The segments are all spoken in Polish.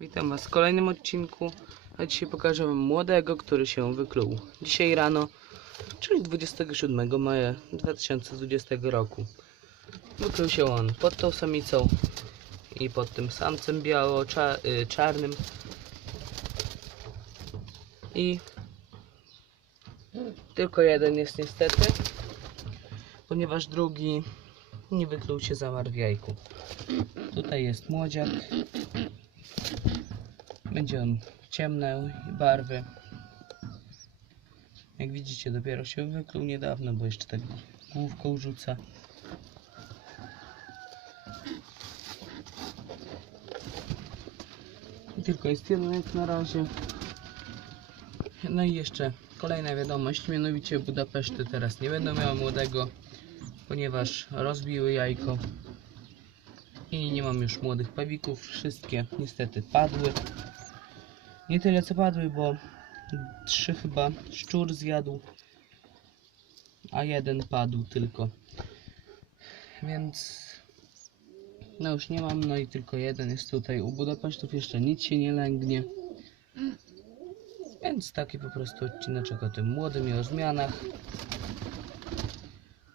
Witam Was w kolejnym odcinku, a dzisiaj pokażę Wam młodego, który się wykluł. Dzisiaj rano, czyli 27 maja 2020 roku. Wykluł się on pod tą samicą i pod tym samcem biało-czarnym. I tylko jeden jest niestety, ponieważ drugi nie wykluł się zamarł w jajku. Tutaj jest młodziak. Będzie on ciemnej barwy. Jak widzicie, dopiero się wykluł niedawno, bo jeszcze tak główką rzuca. I tylko jest jeden jak na razie. No i jeszcze kolejna wiadomość, mianowicie Budapeszty teraz nie będą miały młodego, ponieważ rozbiły jajko. I nie mam już młodych pawików, wszystkie niestety padły. Nie tyle co padły, bo trzy chyba szczur zjadł, a jeden padł tylko. Więc no już nie mam, no i tylko jeden jest tutaj. U Budapesztów jeszcze nic się nie lęgnie. Więc taki po prostu odcineczek o tym młodym i o zmianach.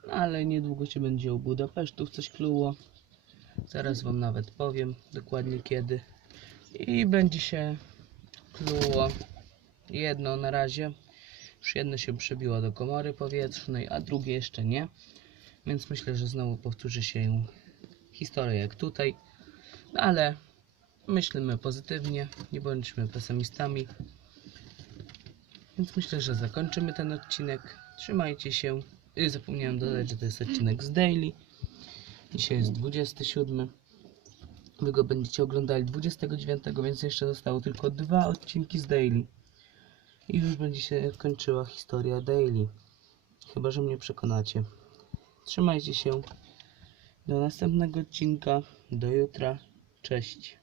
No, ale niedługo się będzie u Budapesztów coś kluło. Zaraz wam nawet powiem dokładnie kiedy. I będzie się kluło jedno na razie. Już jedno się przebiło do komory powietrznej, a drugie jeszcze nie. Więc myślę, że znowu powtórzy się historia jak tutaj. No ale myślmy pozytywnie, nie bądźmy pesymistami. Więc myślę, że zakończymy ten odcinek. Trzymajcie się. Y, Zapomniałem dodać, że to jest odcinek z Daily. Dzisiaj jest 27. Wy go będziecie oglądali 29, więc jeszcze zostało tylko dwa odcinki z Daily. I już będzie się kończyła historia Daily. Chyba, że mnie przekonacie. Trzymajcie się. Do następnego odcinka. Do jutra. Cześć.